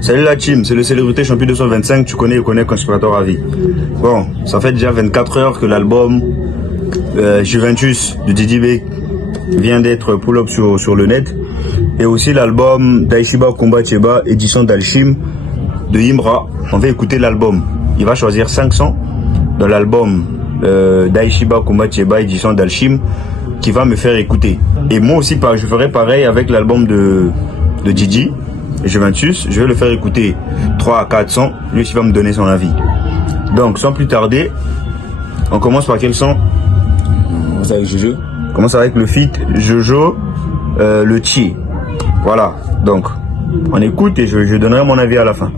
Salut la team, c'est le Célébrité Champion 225, tu connais Conspirator à vie. Bon, ça fait déjà 24 heures que l'album Juventus de Didi B vient d'être pull-up sur le net. Et aussi l'album d'Aishiba Kumba Cheba, édition d'Alchim de Imra. On va écouter l'album. Il va choisir 5 sons dans l'album d'Aishiba Kumba Cheba, édition d'Alchim, qui va me faire écouter. Et moi aussi, je ferai pareil avec l'album de Didi, Juventus. Je vais le faire écouter 3 à 4 sons. Lui aussi va me donner son avis. Donc, sans plus tarder, on commence par quel son? On commence avec Jojo. On commence avec le feat Jojo, le Chi. Voilà, donc, on écoute et je donnerai mon avis à la fin.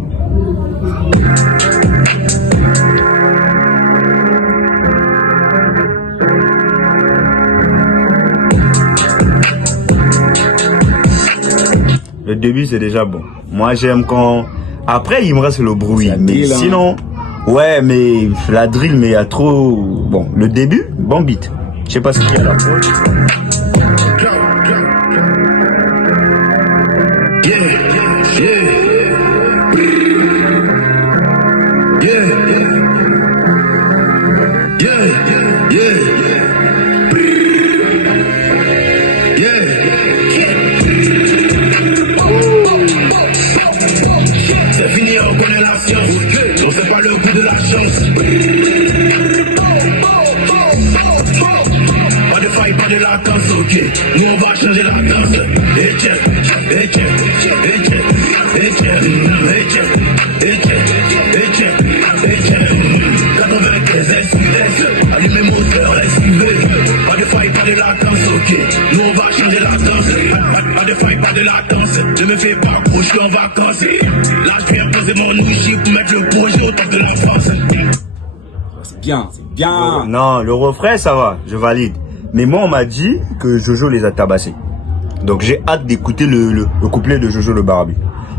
Le début c'est déjà bon. Moi j'aime quand... Après il me reste le bruit. Mais drill, sinon... Ouais mais la drill mais il y a trop... Bon, le début, bon beat. Je sais pas ce qu'il y a là. Nous on va changer la danse. Allumez moteur, SUV. Pas de faille, pas de latence, ok. Nous on va changer la danse. Pas de faille, pas de latence. Je me fais pas gros, je suis en vacances. Là je viens poser mon outil pour mettre le projet au top de la France. C'est bien, c'est bien. Non, le refrain ça va, je valide. Mais moi, on m'a dit que Jojo les a tabassés. Donc, j'ai hâte d'écouter le couplet de Jojo le Barbu.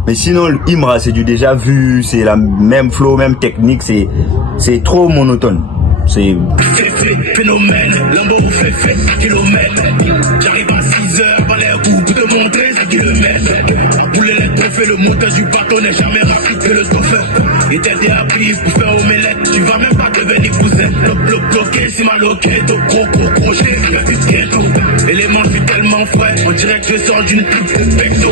Mais sinon, Imra, c'est du déjà vu, c'est la même flow, même technique, c'est trop monotone. C'est... Phénomène, Lambo fait kilomètre. J'arrive à 6 heures, par l'air pour te montrer ce kilomètre. La boule fait le montage du bateau n'est jamais rapide que le chauffeur. Et t'es appris pour faire omelette, tu vas même pas devenir cousin. Bloqué, c'est mal loqué, ton gros crochet. Et les manches sont tellement frais, on dirait que je sors d'une pub pecto.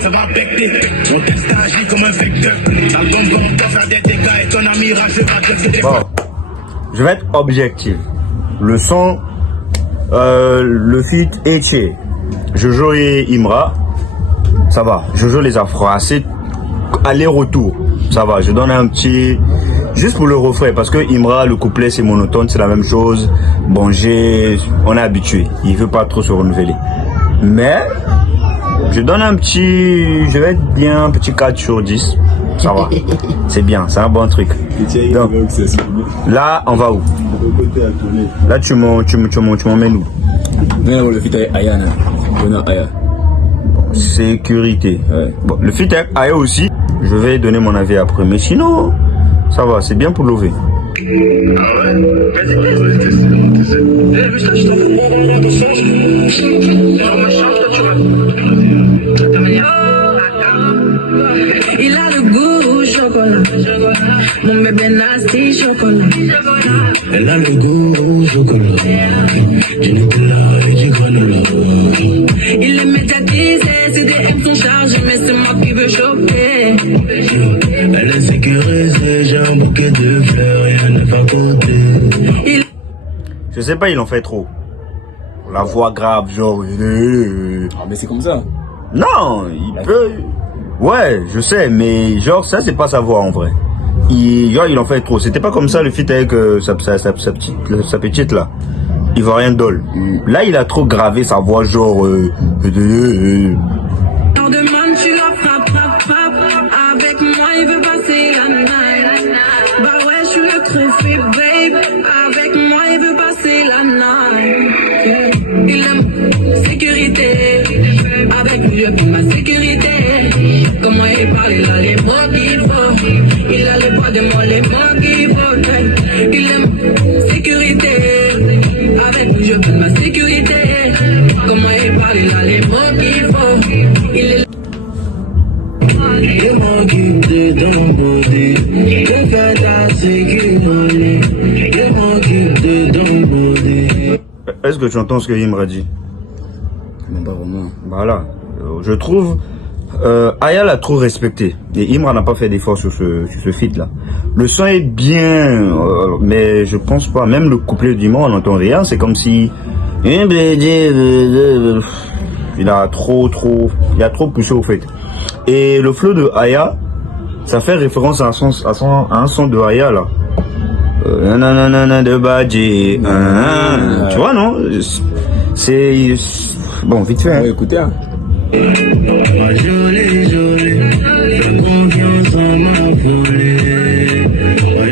Ça va becter, mon destin agit comme un vecteur. La bombe va faire des dégâts et ton ami rageux va te faire des dégâts. Je vais être objectif. Le son, le feat Eche, Jojo et Imra, ça va. Jojo les a froissés, aller-retour, ça va. Je donne un petit, juste pour le refrain, parce que Imra, le couplet c'est monotone, c'est la même chose. Bon, on est habitué. Il veut pas trop se renouveler. Mais, je donne un petit, je vais être bien, un petit 4 sur 10. Ça va, c'est bien, c'est un bon truc. Donc, là, on va où? Là, tu m'emmènes où? Non, le feat avec Aya, Aya. Sécurité. Ouais. Bon, le feat avec Aya aussi, je vais donner mon avis après. Mais sinon, ça va, c'est bien pour lever. Il a le goût au chocolat, mon bébé nasty chocolat. Elle a le goût au chocolat, du Nutella et du granola. Il est médiatisé, ses DM sont chargés, mais c'est moi qui veux choper. Elle est sécurisée, j'ai un bouquet de fleurs, rien ne va côté. Je sais pas, il en fait trop. La voix grave, genre... Ah, mais c'est comme ça. Non, il peut... Ouais, je sais, mais genre, ça, c'est pas sa voix, en vrai. Il en fait trop. C'était pas comme ça, le feat avec sa petite, là. Ivoirien Doll. Là, il a trop gravé sa voix, genre... On demande, tu la frappe. Avec moi, il veut passer la night. Bah ouais, je suis le trophée, babe. Avec moi, il veut passer la night. Il aime sécurité. Avec lui, je prends ma sécurité. Comment il parle, il a les mots qu'il faut. Il a le poids de moi, les mots qu'il faut. Il aime sécurité. Avec lui, je prends ma sécurité. Comment il parle, il a les mots qu'il faut. Il est que tu entends ce que Imra dit. Même pas vraiment. Voilà. Je trouve Aya l'a trop respecté. Et Imra n'a pas fait d'effort sur ce feat là. Le son est bien, mais je pense pas. Même le couplet d'Imra, on n'entend rien. C'est comme si il a trop poussé au fait. Et le flow de Aya, ça fait référence à un son de Aya là. Nanana de Badji. Tu vois non? C'est bon vite fait. On va écouter. Hein. Jolie, jolie, la confiance en m'a volé.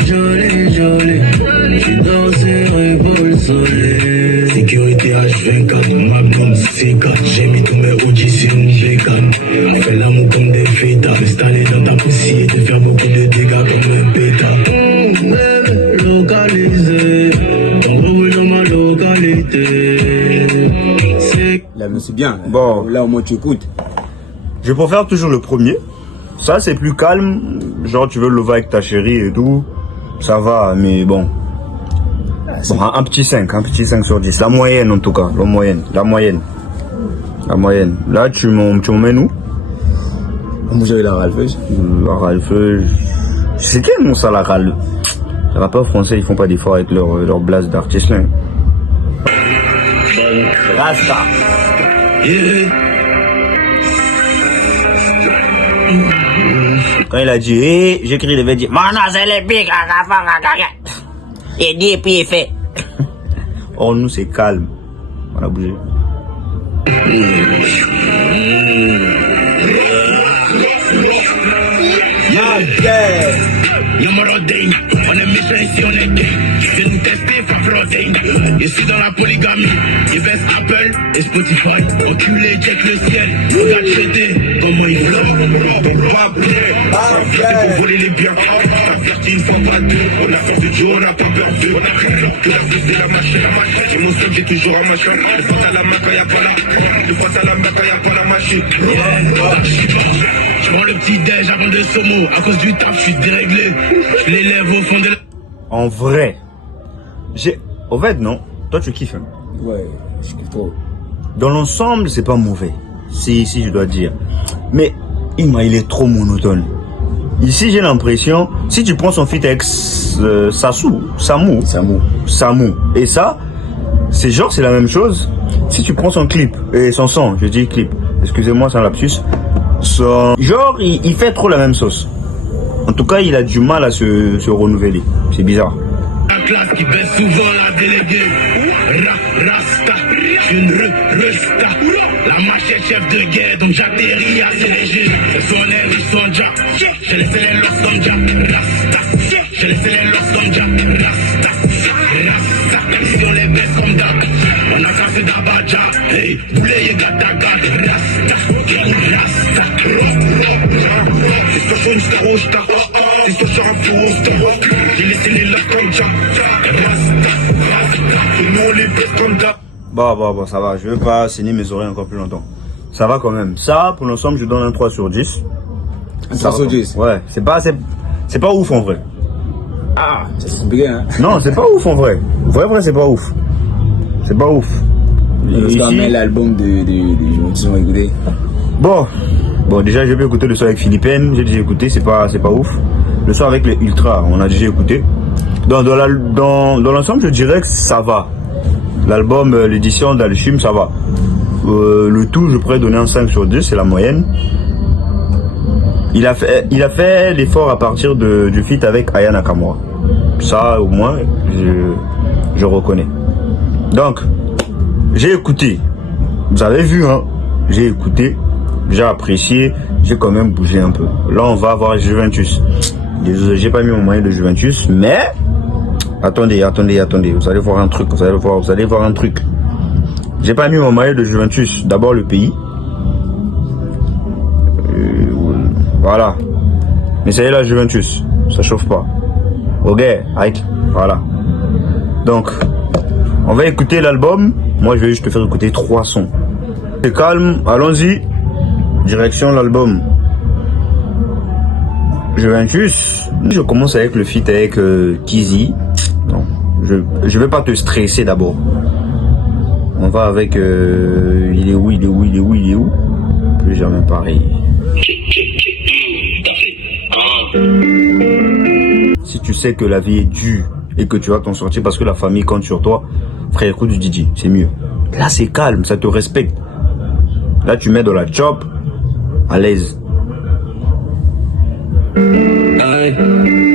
Jolie, jolie, tu dors sur épaule soleil. Sécurité H24, ma blonde C4. J'ai mis tous mes outils sur mon bécane. Fais l'amour comme des fêtas. Installé dans ta poussière et te faire beaucoup de dégâts comme un pétard. Localisé, on roule dans ma localité. Là, mais c'est bien. Bon. Là, au moins, tu écoutes. Je préfère toujours le premier. Ça, c'est plus calme. Genre, tu veux le lever avec ta chérie et tout. Ça va, mais bon. Bon, un petit 5 sur 10. La moyenne, en tout cas. La moyenne. Là, tu m'emmènes où? Moi, j'avais la ralfeuse. La ralfeuse. C'est quel nom ça, la ralfeuse? Les rappeurs français, ils font pas d'efforts avec leur blase d'artiste, là. Rasta. Yeah. Quand il a dit, hey, j'écris, il avait dit, Mana, c'est les pics, et dit, puis il fait. Oh, nous, c'est calme. On a bougé. Le Morodin, on est méchants ici, on est gay. Viens nous tester, Favrodin. Ici dans la polygamie, ils baissent Apple et Spotify. Enculé, check le ciel. Regarde jeter, comment ils font. Pas brûler, pour voler les biens. T'as sorti une fois pas deux. On a fait du Dieu, on n'a pas peur d'eux. On a pris le cœur, c'est la machine. Sur mon sol, j'ai toujours un machin. Le face à la main quand y'a pas la. Le face à la main quand y'a pas la machine. Je prends le petit déj avant de Somo. À cause du taf, je suis déréglé. Je l'élève au fond de la... En vrai, au fait, non. Toi, tu kiffes. Hein. Ouais, je kiffe trop. Dans l'ensemble, c'est pas mauvais. Si, je dois dire. Mais, il est trop monotone. Ici, j'ai l'impression, si tu prends son feat avec Samu. Et ça, c'est la même chose. Si tu prends son clip, et son son, je dis clip. Excusez-moi, c'est un lapsus. Genre, il fait trop la même sauce. En tout cas, il a du mal à se renouveler. C'est bizarre. La classe qui baisse souvent la déléguée. Rasta, une resta. La machette chef de guerre, donc j'atterris assez léger. Soit en air, soit en jack. J'ai laissé les locks comme jack. Rasta, j'ai laissé les locks comme jack. Rasta, si on les baisse comme dac. On a cassé d'Abadja. Hey, boulet et gataga. Rasta, c'est sur une starosta. C'est sur un fou. J'ai laissé les locks comme jack. Bon, ça va. Je veux pas saigner mes oreilles encore plus longtemps. Ça va quand même. Ça, pour l'ensemble, je donne un 3 sur 10. Un 3 sur 10? Ouais, c'est pas ouf en vrai. Ah, ça c'est compliqué, hein? Non, c'est pas ouf en vrai. Vrai, c'est pas ouf. C'est pas ouf. Parce qu'on met l'album de Juventus, on va écouter. Bon, déjà, j'ai pu écouter le son avec Philippine. J'ai déjà écouté, c'est pas ouf. Le son avec les Ultra, on a déjà écouté. Dans l'ensemble, je dirais que ça va. L'album, l'édition d'Alchim, ça va. Le tout, je pourrais donner un 5 sur 10, c'est la moyenne. Il a fait l'effort à partir du feat avec Aya Nakamura. Ça, au moins, je reconnais. Donc, j'ai écouté. Vous avez vu, hein. J'ai écouté, j'ai apprécié, j'ai quand même bougé un peu. Là, on va voir Juventus. Désolé, j'ai pas mis mon maillot de Juventus, mais... Attendez. Vous allez voir un truc. Vous allez voir un truc. J'ai pas mis mon maillot de Juventus. D'abord le pays. Voilà. Mais c'est la Juventus. Ça chauffe pas. Ok, voilà. Donc, on va écouter l'album. Moi, je vais juste te faire écouter 3 sons. C'est calme. Allons-y. Direction l'album. Juventus. Je commence avec le feat avec Kizzy. Non, je vais pas te stresser d'abord. On va avec... il est où? Plus jamais pareil. Si tu sais que la vie est dure et que tu vas t'en sortir parce que la famille compte sur toi, frère, écoute du DJ, c'est mieux. Là, c'est calme, ça te respecte. Là, tu mets dans la chop, à l'aise. On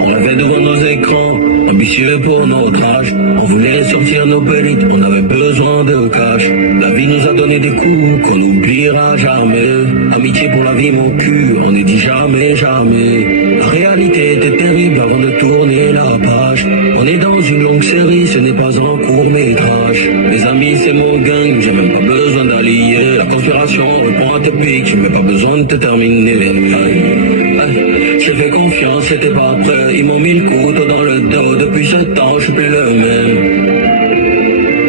rêvait devant nos écrans, ambitieux pour notre âge. On voulait sortir nos pélites, on avait besoin de cash. La vie nous a donné des coups qu'on n'oubliera jamais. Amitié pour la vie, mon cul, on ne dit jamais, jamais. La réalité était terrible avant de tourner la page. On est dans une longue série, ce n'est pas un court-métrage. Mes amis, c'est mon gang, j'ai même pas besoin d'allier. La conspiration reprend à te pique, j'ai même pas besoin de te terminer. J'ai fait confiance, c'était pas prêt. Ils m'ont mis le couteau dans le dos. Depuis ce temps, je suis plus le même.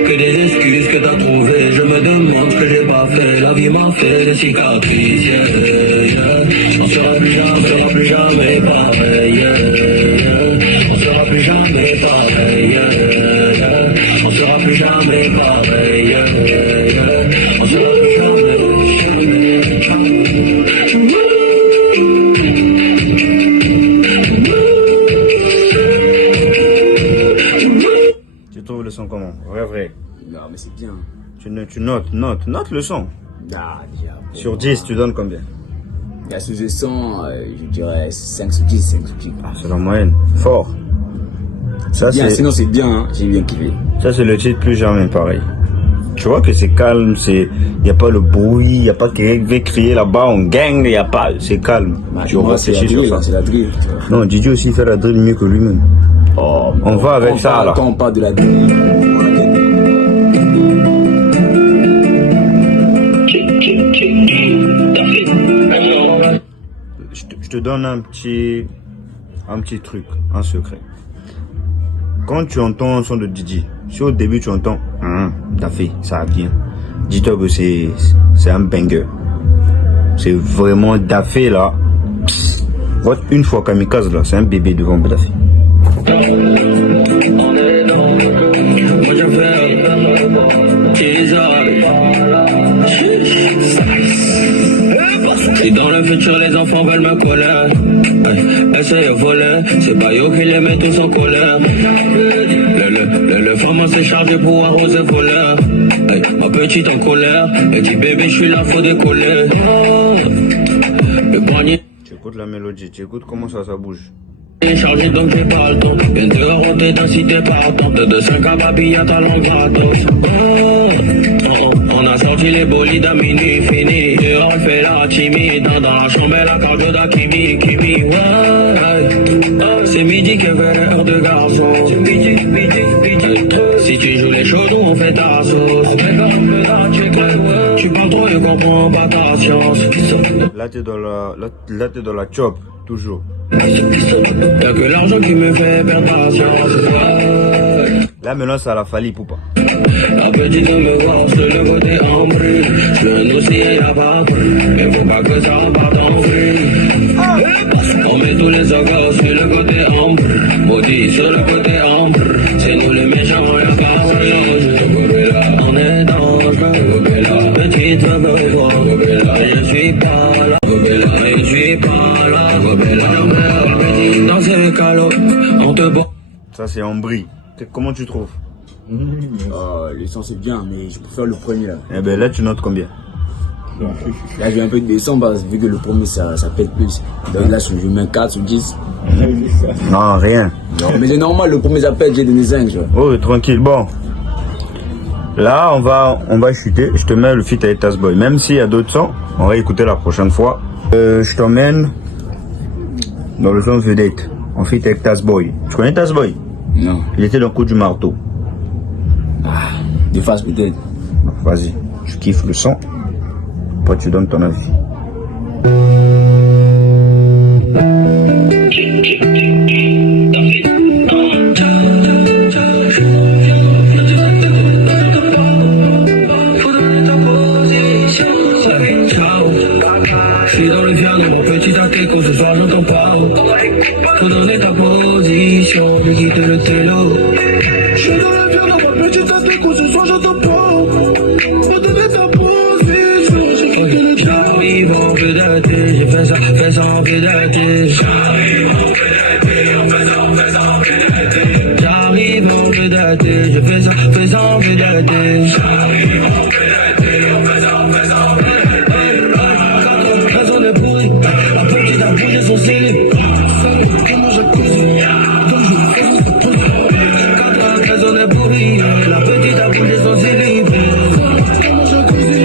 Que des excuses que t'as trouvées. Je me demande ce que j'ai pas fait. La vie m'a fait des cicatrices. Yeah, yeah. On sera plus jamais pareil. Yeah, yeah. On sera plus jamais pareil. Yeah, yeah. On sera plus jamais pareil. Yeah, yeah. On sera plus jamais. Tu trouves le son comment? Vrai. Non, mais c'est bien. Tu notes le son. Ah, diable. Sur 10, tu donnes combien? La sous le son, je dirais 5 sur 10, 5 sur 10. Ah, c'est la moyenne. Fort. Ça, Bien, c'est... sinon c'est bien, hein. J'ai bien kiffé. Ça, c'est le titre plus jamais pareil. Tu vois que c'est calme, il n'y a pas le bruit, il n'y a pas quelqu'un qui va crier là-bas, on gagne, il n'y a pas, c'est calme. Bah, tu moi, c'est la réfléchis sur drill, ça. c'est la drill. Non, Didier aussi fait la drill mieux que lui-même. Oh, On va avec ça, là. Quand on parle de la drill. Je te donne un petit truc, un secret. Quand tu entends un son de Didi, si au début tu entends, t'as fait, ça vient. Dis-toi que c'est un banger. C'est vraiment Dafé là. What, une fois Kamikaze là, c'est un bébé devant Dafé. Et dans le futur, les enfants veulent me coller. Essaye de voler, c'est pas yo qui les met tous en colère. Le format s'est chargé pour arroser voleur. Ma petite en colère, et dit bébé, je suis là, faut décoller. Le poignet. Tu écoutes la mélodie, tu écoutes comment ça bouge. Chargé donc j'ai pas le temps. Viens de remonter d'inciter partante. De 5 à babille à talent gratos. On a sorti les bolides à minuit fini. Et on fait la timide. Dans la chambre la cardio d'Akimi. C'est midi que fait l'heure de garçon. Si tu joues les choses, nous on fait ta sauce. Tu parles trop et comprends pas ta science. Là t'es dans la chop, toujours. Y'a que l'argent qui me fait perdre la science. Là maintenant ça la Fally Poupa. La petite me voir sur le côté embris. Je le aussi et la pas. Mais faut pas que ça parte en vrille. On met tous les ogres sur le côté ambre. Maudit sur le côté ambre. C'est nous les méchants, y'a pas rien. On est dangereux. La petite me voit. Je suis pas là. Je suis pas là. Dans ces calots, on te bat. Ça c'est Ambry. Comment tu trouves? Le son c'est bien, mais je préfère le premier là. Eh ben là tu notes combien? Là j'ai un peu de descendre parce que vu que le premier ça pète plus. Donc là je mets 4 sur 10. Non, rien. Non, mais c'est normal, le premier ça pète, j'ai donné 5. Oh, tranquille, bon. Là on va chuter. Je te mets le feat avec Tasboy. Même s'il y a d'autres sons, on va écouter la prochaine fois. Je t'emmène dans le son vedette. En feat avec Tasboy. Tu connais Tasboy? Non. Il était dans le coup du marteau. Des faces peut-être. Vas-y, je kiffe le son. Après tu donnes ton avis. Je suis dans le piano, mon petit atéco, ce soir j'entends pas. Faut donner ta position, je quitte le télo. Je suis dans le piano, mon petit atéco, ce soir j'entends pas. J'arrive en vedette, j'ai fait ça en vedette. J'arrive en vedette, je fais ça en vedette. Quand on est pourri, la petite a bougé son slip. Comment jacuzzi, comme je fais son pouce. Quand on est pourri, la petite a bougé son slip. Comment jacuzzi,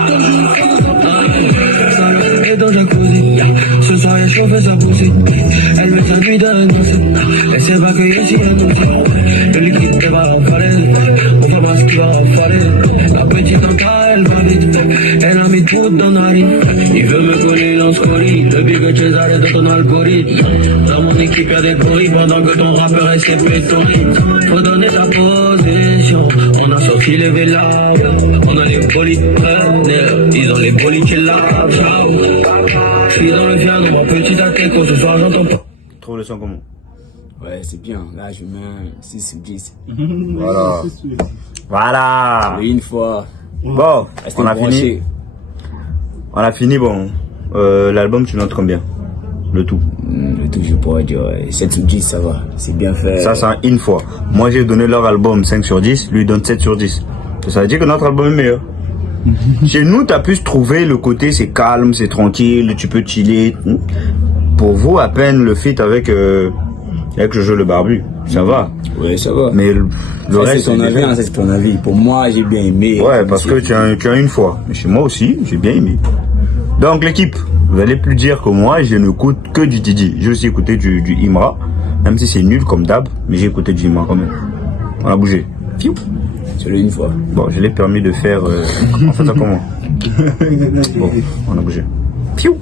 comme je fais son pouce. Et dans jacuzzi, ce soir elle chauffait sa poussée. Elle met sa nuit dans un dossier. Elle sait pas que ici elle nous dit. Le liquide va en falaise. On va voir ce qui va en falaise. La petite en cas, elle va vite. Elle a mis tout dans la ligne. Il veut me coller dans ce colis. Le big César est dans ton algorithme. Dans mon équipe y'a des gorilles. Pendant que ton rappeur est ses pétorines. Faut donner sa position. On a sorti les vélas. On a les bolides preneurs. Ils ont les bolides qui lavent. Je suis dans le piano, ma petite à tête. Ce soir j'entends pas. Trouve le son comment? Ouais, c'est bien. Là, je mets un 6 sur 10. Voilà. Voilà. Et une fois. Bon, Restez on a branchés. fini. On a fini, bon. L'album, tu notes combien? Le tout. Le tout, je pourrais dire 7 sur 10, ça va. C'est bien fait. Ça, c'est une fois. Moi, j'ai donné leur album 5 sur 10, lui donne 7 sur 10. Ça veut dire que notre album est meilleur. Chez nous, tu as pu trouver le côté, c'est calme, c'est tranquille, tu peux chiller. Pour vous, à peine le feat avec le jeu Le Barbu, ça va. Ouais, ça va. Mais le reste, c'est ton avis, hein, c'est ton avis. Pour moi, j'ai bien aimé. Ouais, parce que tu as une fois. Mais chez moi aussi, j'ai bien aimé. Donc, l'équipe, vous allez plus dire que moi, je n'écoute que du Didi. J'ai aussi écouté du Imra, même si c'est nul comme d'hab, mais j'ai écouté du Imra quand même. On a bougé. Fiou. C'est une fois. Bon, je l'ai permis de faire. On fait ça comment? Bon, on a bougé. Piou.